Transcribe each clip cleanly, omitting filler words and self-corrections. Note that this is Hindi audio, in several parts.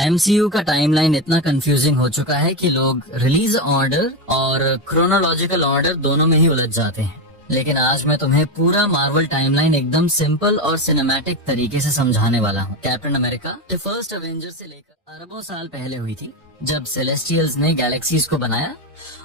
एमसीयू का टाइमलाइन इतना कंफ्यूजिंग हो चुका है कि लोग रिलीज ऑर्डर और क्रोनोलॉजिकल ऑर्डर दोनों में ही उलझ जाते हैं। लेकिन आज मैं तुम्हें पूरा मार्वल टाइमलाइन एकदम सिंपल और सिनेमैटिक तरीके से समझाने वाला हूँ। Captain America the first Avenger से लेकर अरबों साल पहले हुई थी, जब सेलेस्टियल्स ने गैलेक्सीज को बनाया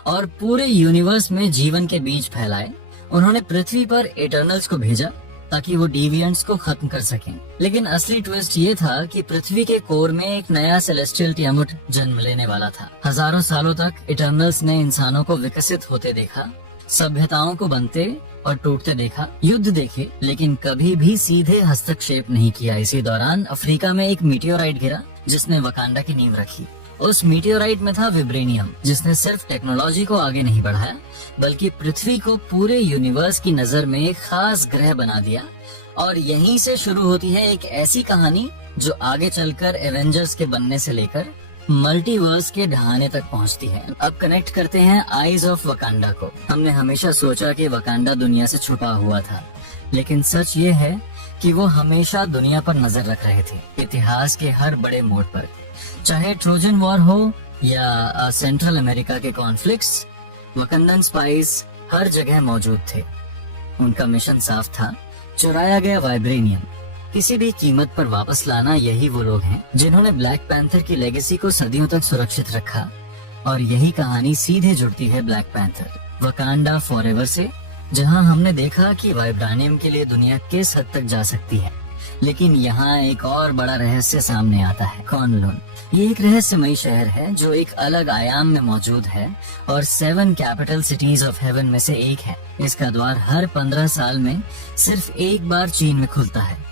और पूरे यूनिवर्स में जीवन के बीज फैलाए। उन्होंने पृथ्वी पर इटर्नल्स को भेजा ताकि वो डिविएंट्स को खत्म कर सकें। लेकिन असली ट्विस्ट ये था कि पृथ्वी के कोर में एक नया सेलेस्टियल टियामुट जन्म लेने वाला था। हजारों सालों तक इटर्नल्स ने इंसानों को विकसित होते देखा, सभ्यताओं को बनते और टूटते देखा, युद्ध देखे, लेकिन कभी भी सीधे हस्तक्षेप नहीं किया। इसी दौरान अफ्रीका में एक मीटियोराइट गिरा जिसने वकांडा की नींव रखी। उस मीटियोराइट में था विब्रेनियम, जिसने सिर्फ टेक्नोलॉजी को आगे नहीं बढ़ाया बल्कि पृथ्वी को पूरे यूनिवर्स की नजर में एक खास ग्रह बना दिया। और यहीं से शुरू होती है एक ऐसी कहानी जो आगे चलकर एवेंजर्स के बनने से लेकर मल्टीवर्स के ढहाने तक पहुंचती है। अब कनेक्ट करते हैं आईज ऑफ वकांडा को। हमने हमेशा सोचा कि वकांडा दुनिया से छुपा हुआ था, लेकिन सच ये है कि वो हमेशा दुनिया पर नजर रख रहे थे, इतिहास के हर बड़े मोड़ पर। चाहे ट्रोजन वॉर हो या सेंट्रल अमेरिका के कॉन्फ्लिक्ट्स, वकंदन स्पाइस हर जगह मौजूद थे। उनका मिशन साफ था, चुराया गया वाइब्रेनियम किसी भी कीमत पर वापस लाना। यही वो लोग हैं जिन्होंने ब्लैक पैंथर की लेगेसी को सदियों तक सुरक्षित रखा। और यही कहानी सीधे जुड़ती है ब्लैक पैंथर वकांडा फॉरएवर से, जहां हमने देखा कि वाइब्रानियम के लिए दुनिया किस हद तक जा सकती है। लेकिन यहाँ एक और बड़ा रहस्य सामने आता है, कॉनलून। ये एक रहस्यमयी शहर है जो एक अलग आयाम में मौजूद है और 7 कैपिटल सिटीज ऑफ हेवन में से एक है। इसका द्वार हर 15 साल में सिर्फ एक बार चीन में खुलता है।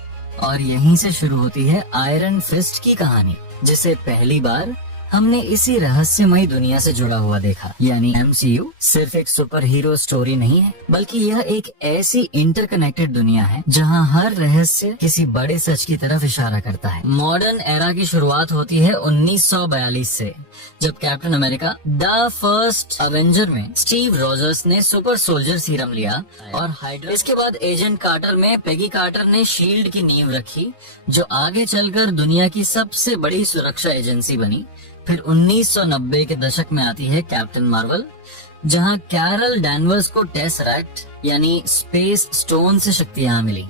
और यहीं से शुरू होती है आयरन फिस्ट की कहानी, जिसे पहली बार हमने इसी रहस्यमयी दुनिया से जुड़ा हुआ देखा। यानी एमसीयू सिर्फ एक सुपर हीरो स्टोरी नहीं है, बल्कि यह एक ऐसी इंटरकनेक्टेड दुनिया है जहां हर रहस्य किसी बड़े सच की तरफ इशारा करता है। मॉडर्न एरा की शुरुआत होती है 1942 से, जब captain America the first Avenger में स्टीव रॉजर्स ने सुपर सोल्जर सीरम लिया और हाइड्रा। इसके बाद एजेंट कार्टर में पेगी कार्टर ने शील्ड की नींव रखी, जो आगे चलकर दुनिया की सबसे बड़ी सुरक्षा एजेंसी बनी। फिर 1990 के दशक में आती है कैप्टन मार्वल, जहां कैरल डैनवर्स को टेसरैक्ट यानी स्पेस स्टोन से शक्तियां मिली।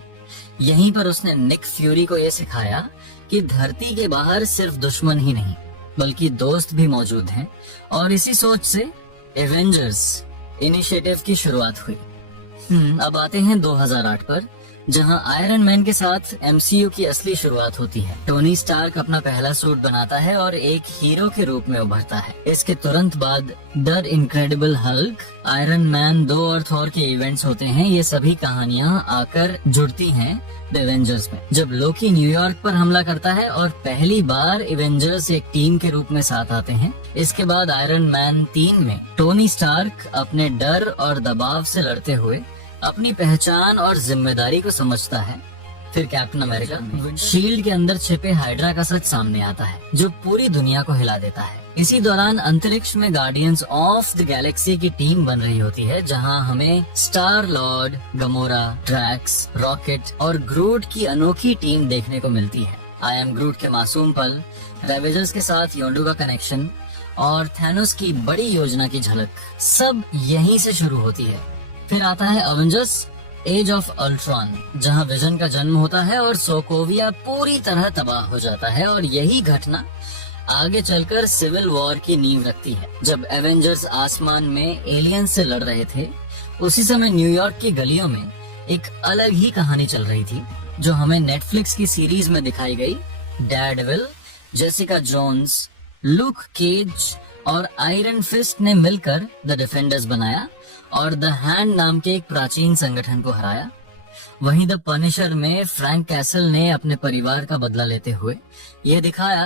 यहीं पर उसने निक फ्यूरी को यह सिखाया कि धरती के बाहर सिर्फ दुश्मन ही नहीं बल्कि दोस्त भी मौजूद हैं। और इसी सोच से एवेंजर्स इनिशिएटिव की शुरुआत हुई। अब आते हैं 2008 पर, जहां आयरन मैन के साथ एमसीयू की असली शुरुआत होती है। टोनी स्टार्क अपना पहला सूट बनाता है और एक हीरो के रूप में उभरता है। इसके तुरंत बाद the incredible Hulk, iron man 2 और थॉर के इवेंट्स होते हैं। ये सभी कहानियां आकर जुड़ती हैं द एवेंजर्स में, जब लोकी न्यूयॉर्क पर हमला करता है और पहली बार एवेंजर्स एक टीम के रूप में साथ आते हैं। इसके बाद आयरन मैन 3 में टोनी स्टार्क अपने डर और दबाव से लड़ते हुए अपनी पहचान और जिम्मेदारी को समझता है। फिर कैप्टन अमेरिका शील्ड के अंदर छिपे हाइड्रा का सच सामने आता है, जो पूरी दुनिया को हिला देता है। इसी दौरान अंतरिक्ष में गार्डियंस ऑफ द गैलेक्सी की टीम बन रही होती है, जहां हमें Star Lord, Gamora, Drax, Rocket और ग्रूट की अनोखी टीम देखने को मिलती है। आई एम ग्रूट के मासूम पल, रेवेजर्स के साथ योंडू का कनेक्शन और थैनोस की बड़ी योजना की झलक, सब यहीं से शुरू होती है। फिर आता है अवेंजर्स एज ऑफ अल्ट्रॉन, जहां विजन का जन्म होता है और सोकोविया पूरी तरह तबाह हो जाता है। और यही घटना आगे चलकर सिविल वॉर की नींव रखती है। जब एवेंजर्स आसमान में एलियंस से लड़ रहे थे, उसी समय न्यूयॉर्क की गलियों में एक अलग ही कहानी चल रही थी, जो हमें नेटफ्लिक्स की सीरीज में दिखाई गई। Daredevil, Jessica Jones, Luke Cage और आयरन फिस्ट ने मिलकर द डिफेंडर्स बनाया और द हैंड नाम के एक प्राचीन संगठन को हराया। वहीं द पनिशर में फ्रैंक कैसल ने अपने परिवार का बदला लेते हुए यह दिखाया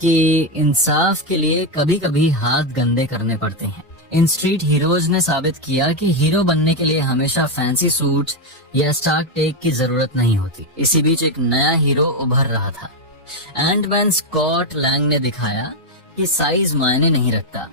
कि इंसाफ के लिए कभी कभी हाथ गंदे करने पड़ते हैं। इन स्ट्रीट हीरोज ने साबित किया कि हीरो बनने के लिए हमेशा फैंसी सूट या स्टार्क टेक की जरूरत नहीं होती। इसी बीच एक नया हीरो उभर रहा था। एंटमैन स्कॉट लैंग ने दिखाया कि साइज मायने नहीं रखता।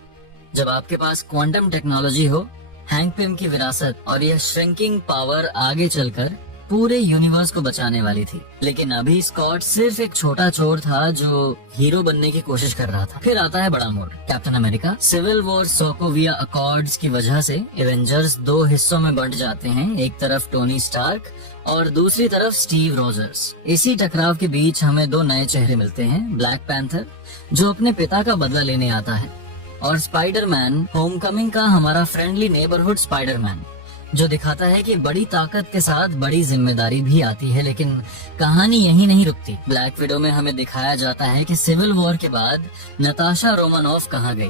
जब आपके पास क्वांटम टेक्नोलॉजी हो, हैंक पिम की विरासत और यह श्रिंकिंग पावर आगे चलकर पूरे यूनिवर्स को बचाने वाली थी। लेकिन अभी स्कॉट सिर्फ एक छोटा चोर था जो हीरो बनने की कोशिश कर रहा था। फिर आता है बड़ा मोड़, Captain America. Civil War Sokovia Accords की वजह से एवेंजर्स दो हिस्सों में बंट जाते हैं, एक तरफ टोनी स्टार्क और दूसरी तरफ स्टीव रोजर्स। इसी टकराव के बीच हमें दो नए चेहरे मिलते हैं, ब्लैक पैंथर जो अपने पिता का बदला लेने आता है, और स्पाइडरमैन होमकमिंग का हमारा फ्रेंडली नेबरहुड स्पाइडरमैन, जो दिखाता है कि बड़ी ताकत के साथ बड़ी जिम्मेदारी भी आती है। लेकिन कहानी यही नहीं रुकती। ब्लैक विडो में हमें दिखाया जाता है कि सिविल वॉर के बाद नताशा रोमानोफ कहाँ गई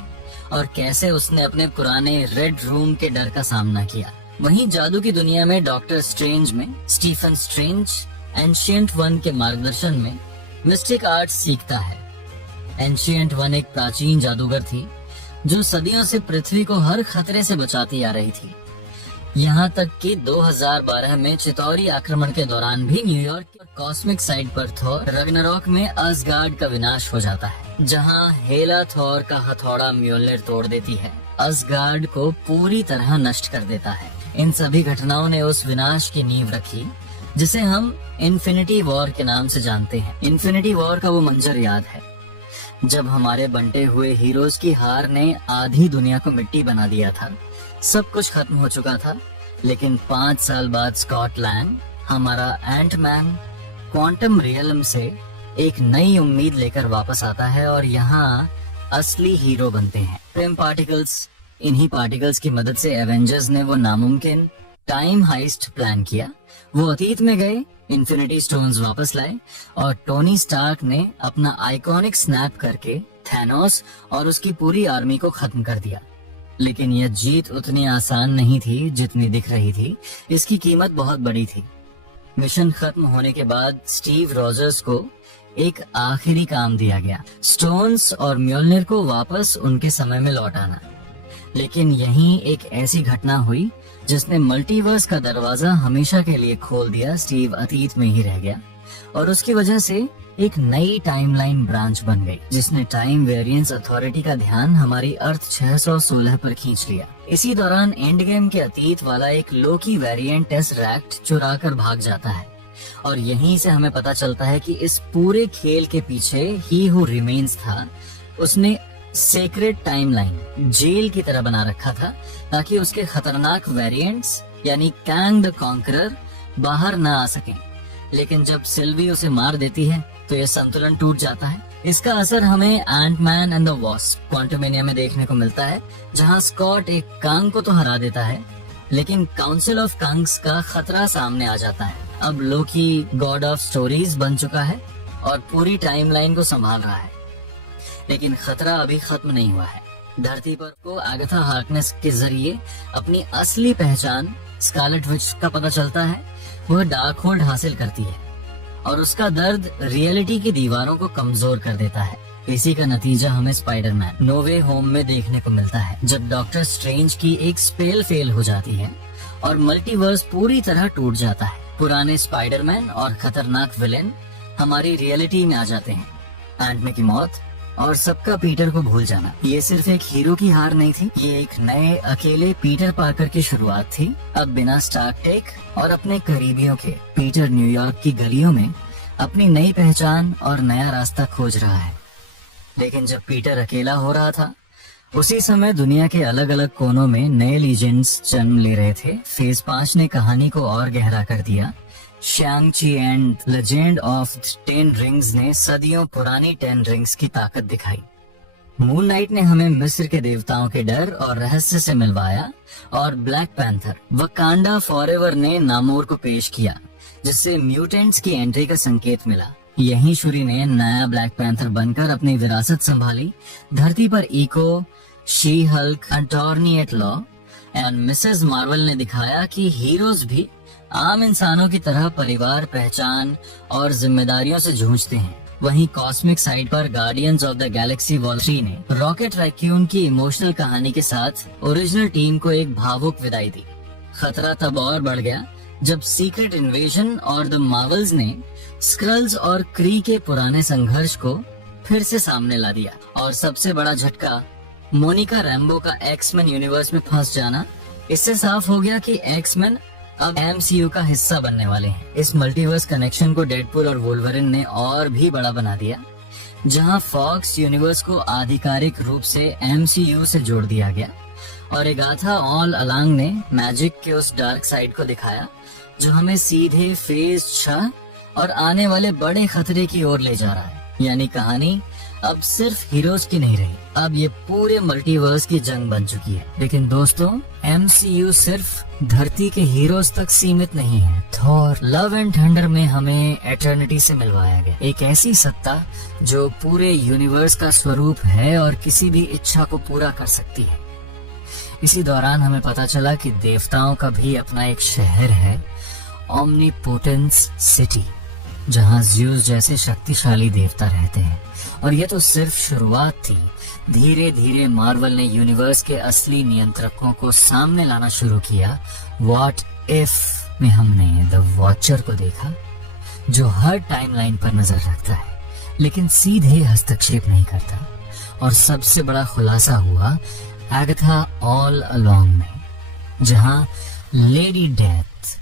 और कैसे उसने अपने पुराने रेड रूम के डर का सामना किया। वहीं जादू की दुनिया में डॉक्टर स्ट्रेंज में स्टीफन स्ट्रेंज एंशिएंट वन के मार्गदर्शन में मिस्टिक आर्ट सीखता है। एंशिएंट वन एक प्राचीन जादूगर थी जो सदियों से पृथ्वी को हर खतरे से बचाती आ रही थी, यहाँ तक कि 2012 में चितौरी आक्रमण के दौरान भी न्यूयॉर्क के कॉस्मिक साइड पर थॉर रग्नारॉक में असगार्ड का विनाश हो जाता है, जहाँ हेला थॉर का हथौड़ा म्योल्नर तोड़ देती है, असगार्ड को पूरी तरह नष्ट कर देता है। इन सभी घटनाओं ने उस विनाश की नींव रखी जिसे हम इन्फिनिटी वॉर के नाम से जानते हैं। इन्फिनिटी वॉर का वो मंजर याद है जब हमारे बंटे हुए हीरोज की हार ने आधी दुनिया को मिट्टी बना दिया था। सब कुछ खत्म हो चुका था, लेकिन 5 साल बाद स्कॉट लैंग हमारा एंटमैन क्वांटम रियलम से एक नई उम्मीद लेकर वापस आता है और यहाँ असली हीरो बनते हैं। प्रेम पार्टिकल्स, इन्हीं पार्टिकल्स की मदद से एवेंजर्स ने वो नामुमकिन टाइम हाइस्ट प्लान किया। वो अतीत में गए, इन्फिनिटी स्टोन्स वापस लाए और टोनी स्टार्क ने अपना आइकॉनिक स्नैप करके थैनोस और उसकी पूरी आर्मी को खत्म कर दिया। लेकिन यह जीत उतनी आसान नहीं थी जितनी दिख रही थी। इसकी कीमत बहुत बड़ी थी। मिशन खत्म होने के बाद स्टीव रोजर्स को एक आखिरी काम दिया गया, स्टोन्स और म्योल्नर को वापस उनके समय में लौटाना। लेकिन यहीं एक ऐसी घटना हुई जिसने मल्टीवर्स का दरवाजा हमेशा के लिए खोल दिया। स्टीव अतीत में ही रह गया और उसकी वजह से एक नई टाइमलाइन ब्रांच बन गई, जिसने टाइम वेरिएंस अथॉरिटी का ध्यान हमारी अर्थ 616 पर खींच लिया। इसी दौरान एंड गेम के अतीत वाला एक लोकी वेरिएंट टेसरैक्ट चुरा कर भाग जाता है और यहीं से हमें पता चलता है कि इस पूरे खेल के पीछे ही हु रिमेन्स था। उसने सेक्रेट टाइमलाइन जेल की तरह बना रखा था ताकि उसके खतरनाक वेरिएंट्स यानी कैंग द कॉन्करर बाहर ना आ सकें। लेकिन जब सिल्वी उसे मार देती है तो यह संतुलन टूट जाता है। इसका असर हमें Ant Man and the Wasp Quantumania में देखने को मिलता है, जहां स्कॉट एक कांग को तो हरा देता है, लेकिन काउंसिल ऑफ कांग्स का खतरा सामने आ जाता है। अब लोकी गॉड ऑफ स्टोरीज बन चुका है और पूरी टाइमलाइन को संभाल रहा है। लेकिन खतरा अभी खत्म नहीं हुआ है। धरती पर को आगथा हार्कनेस के जरिए अपनी असली पहचान स्कारलेट विच का पता चलता है। वह डार्क होल्ड हासिल करती है और उसका दर्द रियलिटी की दीवारों को कमजोर कर देता है। इसी का नतीजा हमें स्पाइडरमैन नो वे होम में देखने को मिलता है, जब डॉक्टर स्ट्रेंज की एक स्पेल फेल हो जाती है और मल्टीवर्स पूरी तरह टूट जाता है। पुराने स्पाइडरमैन और खतरनाक विलेन हमारी रियलिटी में आ जाते हैं। एंटमैन की मौत और सबका पीटर को भूल जाना, ये सिर्फ एक हीरो की हार नहीं थी, ये एक नए अकेले पीटर पार्कर की शुरुआत थी। अब बिना स्टार्क टेक और अपने करीबियों के पीटर न्यूयॉर्क की गलियों में अपनी नई पहचान और नया रास्ता खोज रहा है। लेकिन जब पीटर अकेला हो रहा था, उसी समय दुनिया के अलग अलग कोनों में नए लीजेंड्स जन्म ले रहे थे। फेज 5 ने कहानी को और गहरा कर दिया। शैंग-ची एंड लेजेंड ऑफ 10 रिंग्स ने सदियों पुरानी 10 रिंग्स की ताकत दिखाई। मून नाइट ने हमें मिस्र के देवताओं के डर और रहस्य से मिलवाया और ब्लैक पैंथर वकांडा फॉरएवर ने नामोर को पेश किया, जिससे म्यूटेंट्स की एंट्री का संकेत मिला। यहीं शुरी ने नया ब्लैक पैंथर बनकर अपनी विरासत संभाली। धरती पर Echo, She Hulk, Attorney at Law and Mrs Marvel ने दिखाया कि हीरोज भी आम इंसानों की तरह परिवार, पहचान और जिम्मेदारियों से जूझते हैं। वहीं कॉस्मिक साइड पर guardians of the Galaxy wall 3 ने रॉकेट रैक्यून की इमोशनल कहानी के साथ ओरिजिनल टीम को एक भावुक विदाई दी। खतरा तब और बढ़ गया जब सीक्रेट इन्वेजन और द मार्वल्स ने स्क्रल्स और क्री के पुराने संघर्ष को फिर से सामने ला दिया। और सबसे बड़ा झटका, मोनिका रैम्बो का एक्समैन यूनिवर्स में फंस जाना। इससे साफ हो गया कि एक्समैन अब MCU का हिस्सा बनने वाले हैं। इस मल्टीवर्स कनेक्शन को डेडपूल और वोल्वरिन ने और भी बड़ा बना दिया, जहां फॉक्स यूनिवर्स को आधिकारिक रूप से MCU से जोड़ दिया गया और एगाथा ऑल अलोंग ने मैजिक के उस डार्क साइड को दिखाया जो हमें सीधे फेज 6 और आने वाले बड़े खतरे की ओर ले जा रहा है। यानी कहानी अब सिर्फ हीरोज की नहीं रही, अब ये पूरे मल्टीवर्स की जंग बन चुकी है। लेकिन दोस्तों, MCU सिर्फ धरती के हीरोज तक सीमित नहीं है। थॉर, लव एंड थंडर में हमें एटर्निटी से मिलवाया गया, एक ऐसी सत्ता जो पूरे यूनिवर्स का स्वरूप है और किसी भी इच्छा को पूरा कर सकती है। इसी दौरान हमें पता चला कि देवताओं का भी अपना एक शहर है, ओमनीपोटेंस सिटी, जहां ज़्यूस जैसे शक्तिशाली देवता रहते हैं। और ये तो सिर्फ शुरुआत थी। धीरे धीरे मार्वल ने यूनिवर्स के असली नियंत्रकों को सामने लाना शुरू किया। व्हाट इफ में हमने द वॉचर को देखा, जो हर टाइमलाइन पर नजर रखता है लेकिन सीधे हस्तक्षेप नहीं करता। और सबसे बड़ा खुलासा हुआ एगाथा ऑल अलोंग में, जहां लेडी डेथ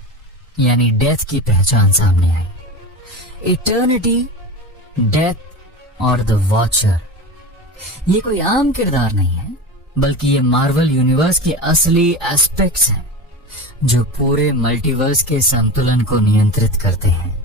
यानी डेथ की पहचान सामने आई। इटर्निटी, डेथ और द वॉचर, ये कोई आम किरदार नहीं है, बल्कि ये मार्वल यूनिवर्स के असली एस्पेक्ट्स हैं जो पूरे मल्टीवर्स के संतुलन को नियंत्रित करते हैं।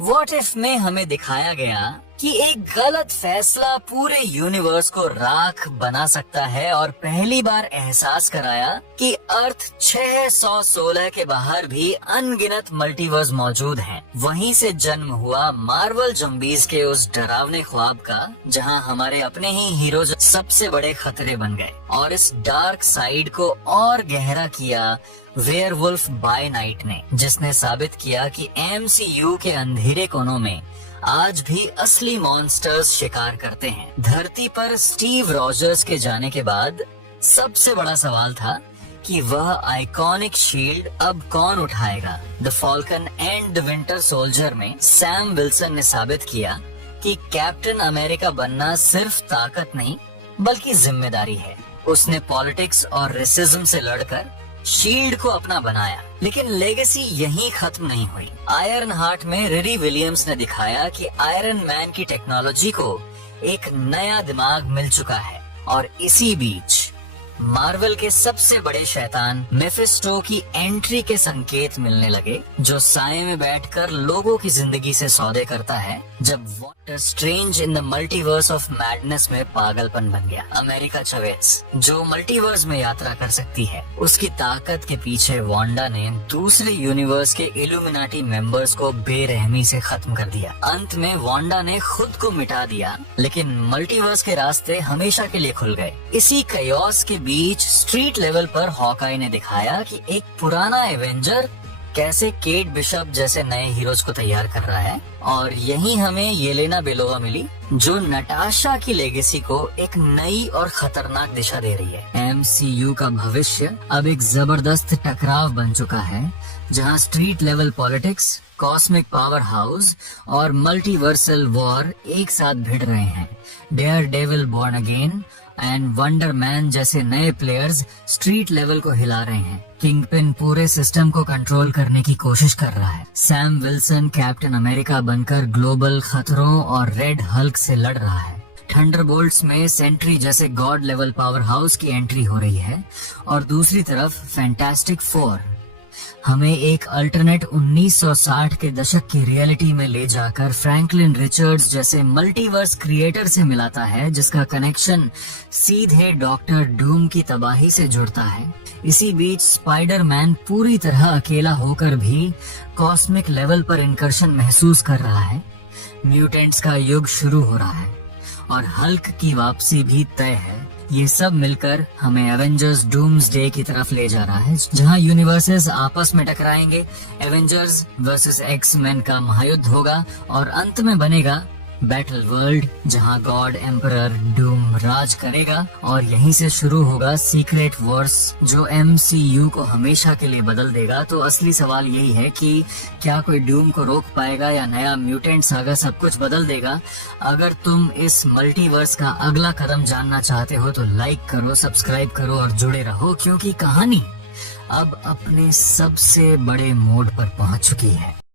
व्हाट इफ में हमें दिखाया गया कि एक गलत फैसला पूरे यूनिवर्स को राख बना सकता है और पहली बार एहसास कराया कि अर्थ 616 के बाहर भी अनगिनत मल्टीवर्स मौजूद हैं। वहीं से जन्म हुआ मार्वल ज़ॉम्बीज़ के उस डरावने ख्वाब का, जहां हमारे अपने ही हीरोज सबसे बड़े खतरे बन गए। और इस डार्क साइड को और गहरा किया वेयरवुल्फ बाय नाइट ने, जिसने साबित किया कि MCU के अंधेरे कोनों में आज भी असली मॉन्स्टर्स शिकार करते हैं। धरती पर स्टीव रॉजर्स के जाने के बाद सबसे बड़ा सवाल था कि वह आइकॉनिक शील्ड अब कौन उठाएगा। The Falcon and the winter soldier में सैम विल्सन ने साबित किया कि कैप्टन अमेरिका बनना सिर्फ ताकत नहीं बल्कि जिम्मेदारी है। उसने पॉलिटिक्स और रेसिज्म से लड़कर शील्ड को अपना बनाया। लेकिन लेगेसी यहीं खत्म नहीं हुई। आयरन हार्ट में रिरी विलियम्स ने दिखाया कि आयरन मैन की टेक्नोलॉजी को एक नया दिमाग मिल चुका है। और इसी बीच मार्वल के सबसे बड़े शैतान मेफिस्टो की एंट्री के संकेत मिलने लगे, जो साए में बैठकर लोगों की जिंदगी से सौदे करता है। जब doctor strange in the multiverse of madness में पागलपन बन गया। अमेरिका चवेज, जो मल्टीवर्स में यात्रा कर सकती है, उसकी ताकत के पीछे वांडा ने दूसरे यूनिवर्स के इल्यूमिनाटी मेंबर्स को बेरहमी से खत्म कर दिया। अंत में वांडा ने खुद को मिटा दिया, लेकिन मल्टीवर्स के रास्ते हमेशा के लिए खुल गए। इसी कयास के बीच स्ट्रीट लेवल पर हॉकाई ने दिखाया कि एक पुराना एवेंजर कैसे केट बिशप जैसे नए हीरोज को तैयार कर रहा है। और यहीं हमें येलेना बेलोवा मिली, जो नटाशा की लेगेसी को एक नई और खतरनाक दिशा दे रही है। MCU का भविष्य अब एक जबरदस्त टकराव बन चुका है, जहां street level politics, cosmic power house और मल्टीवर्सल वॉर एक साथ भिड़ रहे हैं। Daredevil Born Again and Wonder Man जैसे नए प्लेयर्स स्ट्रीट लेवल को हिला रहे हैं। किंगपिन पूरे सिस्टम को कंट्रोल करने की कोशिश कर रहा है। सैम विल्सन कैप्टन अमेरिका बनकर ग्लोबल खतरों और रेड हल्क से लड़ रहा है। थंडरबोल्ट्स में सेंट्री जैसे गॉड लेवल पावर हाउस की एंट्री हो रही है। और दूसरी तरफ फैंटास्टिक फोर हमें एक अल्टरनेट 1960 के दशक की रियलिटी में ले जाकर फ्रैंकलिन रिचर्ड्स जैसे मल्टीवर्स क्रिएटर से मिलाता है, जिसका कनेक्शन सीधे डॉक्टर डूम की तबाही से जुड़ता है। इसी बीच स्पाइडरमैन पूरी तरह अकेला होकर भी कॉस्मिक लेवल पर इनकर्शन महसूस कर रहा है। म्यूटेंट्स का युग शुरू हो रहा है और हल्क की वापसी भी तय है। ये सब मिलकर हमें एवेंजर्स डूम्सडे की तरफ ले जा रहा है, जहां यूनिवर्सेस आपस में टकराएंगे। एवेंजर्स वर्सेस एक्स-मैन का महायुद्ध होगा और अंत में बनेगा बैटल वर्ल्ड, जहां गॉड एम्परर डूम राज करेगा। और यहीं से शुरू होगा सीक्रेट वॉर्स, जो MCU को हमेशा के लिए बदल देगा। तो असली सवाल यही है कि क्या कोई डूम को रोक पाएगा या नया म्यूटेंट सागा सब कुछ बदल देगा। अगर तुम इस मल्टीवर्स का अगला कदम जानना चाहते हो तो लाइक करो, सब्सक्राइब करो और जुड़े रहो, क्योंकि कहानी अब अपने सबसे बड़े मोड पर पहुंच चुकी है।